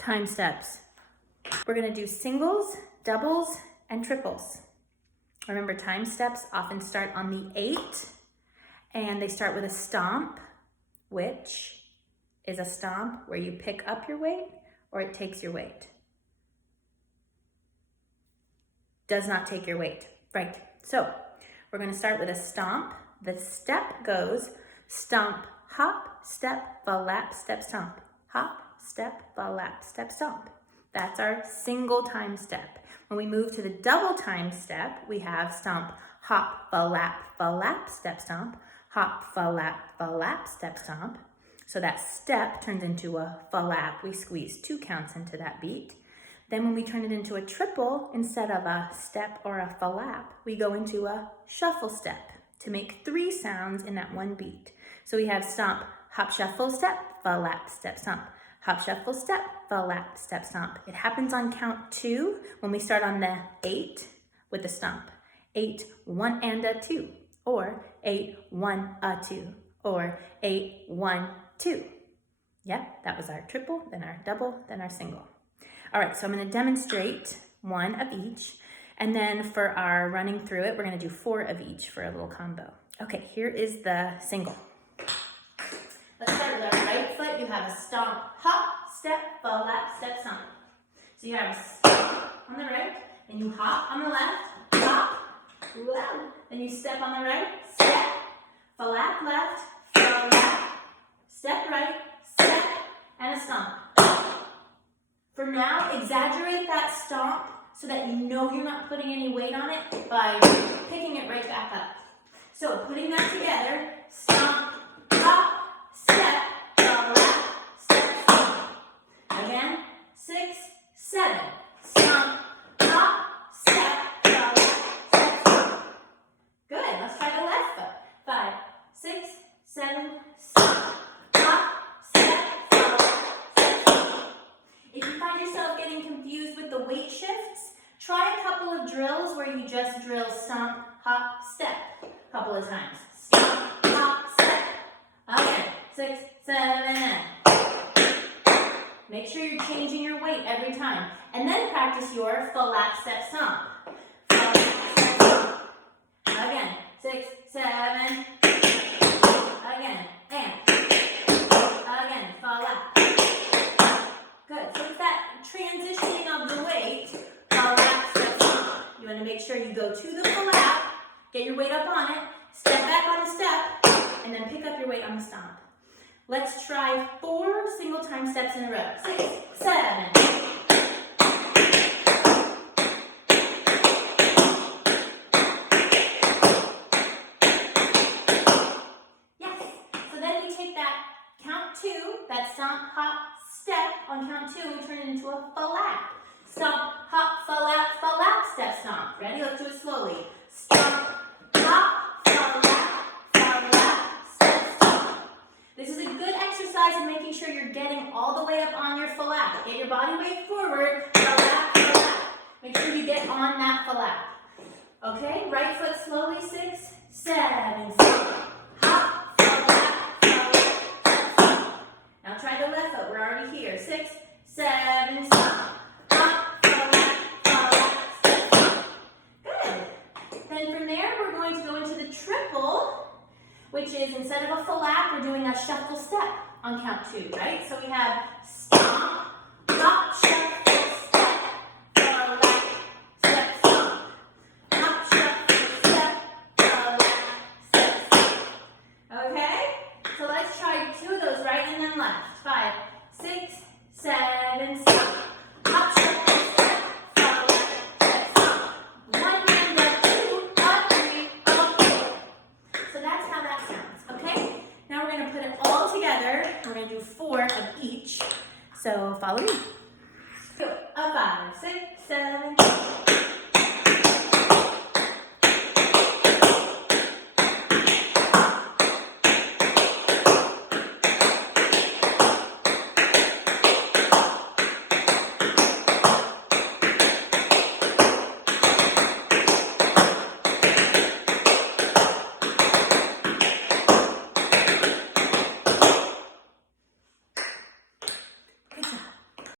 time steps. We're gonna do singles, doubles, and triples. Remember, time steps often start on the 8, and they start with a stomp, which is a stomp where you pick up your weight or it takes your weight. Does not take your weight, right? So we're gonna start with a stomp. The step goes stomp, hop, step, lap, step, stomp. Hop, step, lap, step, stomp. That's our single time step. When we move to the double time step, we have stomp, hop, lap, step, stomp. Hop, lap, step, stomp. So that step turns into a lap. We squeeze 2 counts into that beat. Then when we turn it into a triple, instead of a step or a lap, we go into a shuffle step to make 3 sounds in that one beat. So we have stomp, hop, shuffle, step, lap, step, stomp. Hop, shuffle, step, lap, step, stomp. It happens on count 2 when we start on the 8 with the stomp. 8, 1 and a 2, or 8, 1, a 2, or 8, 1, 2. Yep, that was our triple, then our double, then our single. All right, so I'm gonna demonstrate 1 of each, and then for our running through it, we're gonna do 4 of each for a little combo. Okay, here is the single. Let's start with our right foot. You have a stomp, hop, step, lap, step, stomp. So you have a stomp on the right, then you hop on the left, hop, then you step on the right, step, lap left, lap, step right, step, and a stomp. For now, exaggerate that stomp so that you know you're not putting any weight on it by picking it right back up. So putting that together, stomp, hop, step, lap, step, stomp. Again, 6, 7, stomp, hop, step, lap, step, stomp. Good, let's try the left foot. 5, 6, 7, stomp, hop, step, lap, step, stomp. If you find yourself getting confused with the weight shifts, try a couple of drills where you just drill stomp, hop, step a couple of times. Stomp, hop, step. Again, 6, 7, and make sure you're changing your weight every time. And then practice your lap, step, stomp. Lap, step, stomp. Again, 6, 7. Again, and again, lap. Good. So it's that transitioning of the weight. Lap, step, stomp. You want to make sure you go to the lap, get your weight up on it, step back on the step, and then pick up your weight on the stomp. Let's try 4 single time steps in a row. 6, 7. Yes. So then we take that count 2, that stomp, hop, step on count 2, and we turn it into a lap. Stomp, hop, lap, step, stomp. Ready? Let's do it slowly. Stomp, hop, lap, step, stomp. This is a good exercise in making sure you're getting all the way up on your lap. Get your body weight forward, lap. Make sure you get on that lap. Okay, right foot slowly, 6, 7, stomp, hop, lap, step, stomp. Now try the left foot, we're already here. 6, 7, stomp, hop, lap, step, stomp. Good. Then from there, we're going to go into the triple, which is instead of a lap, we're doing a shuffle step on count 2, right? So we have stomp, hop, shuffle, step, lap, step, stomp. Hop, shuffle, step, lap, step, stomp. Okay? So let's try 2 of those, right and then left. 5, 6, 7, stomp. Hop, shuffle, step, lap, step, stomp. 1 and a 2, a 3, a 4. So that's how that sounds, okay? Now we're gonna put it all together. We're gonna do 4 of each. So follow me. Go. A 5, 6, 7, 8.